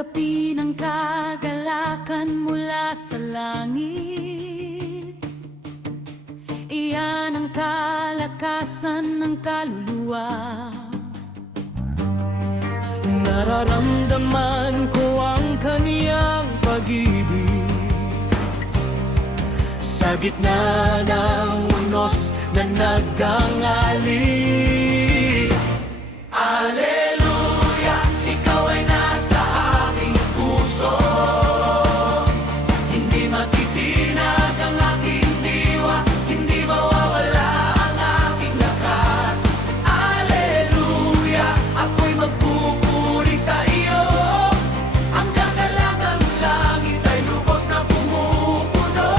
Tanggapin ang kagalakan mula sa langit. Iyan ang kalakasan ng kaluluwa. Nararamdaman ko ang kaniyang pag-ibig sa gitna ng unos na nagangali. Aleluya, ikaw ay nasa aking puso. Hindi matitinag ang aking diwa, hindi mawawala ang aking lakas. Aleluya, ako'y magpupuri sa iyo. Ang kagalakan ng langit ay lubos na pumupuno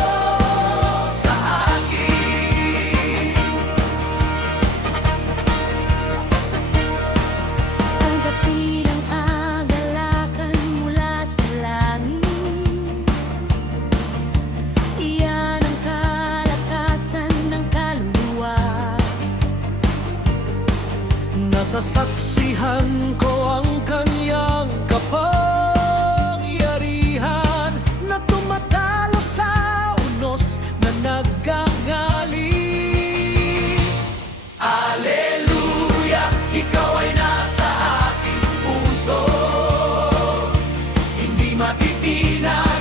sa akin. Tanggapin ang agalakan mula sa langit. Iyan ang kalakasan ng kaluluwa. Nasasaksihan ko ang kaniyang kapangyarihan na tumatalo sa unos na nagangali. Aleluya, ikaw ay nasa aking puso. Hindi matitinag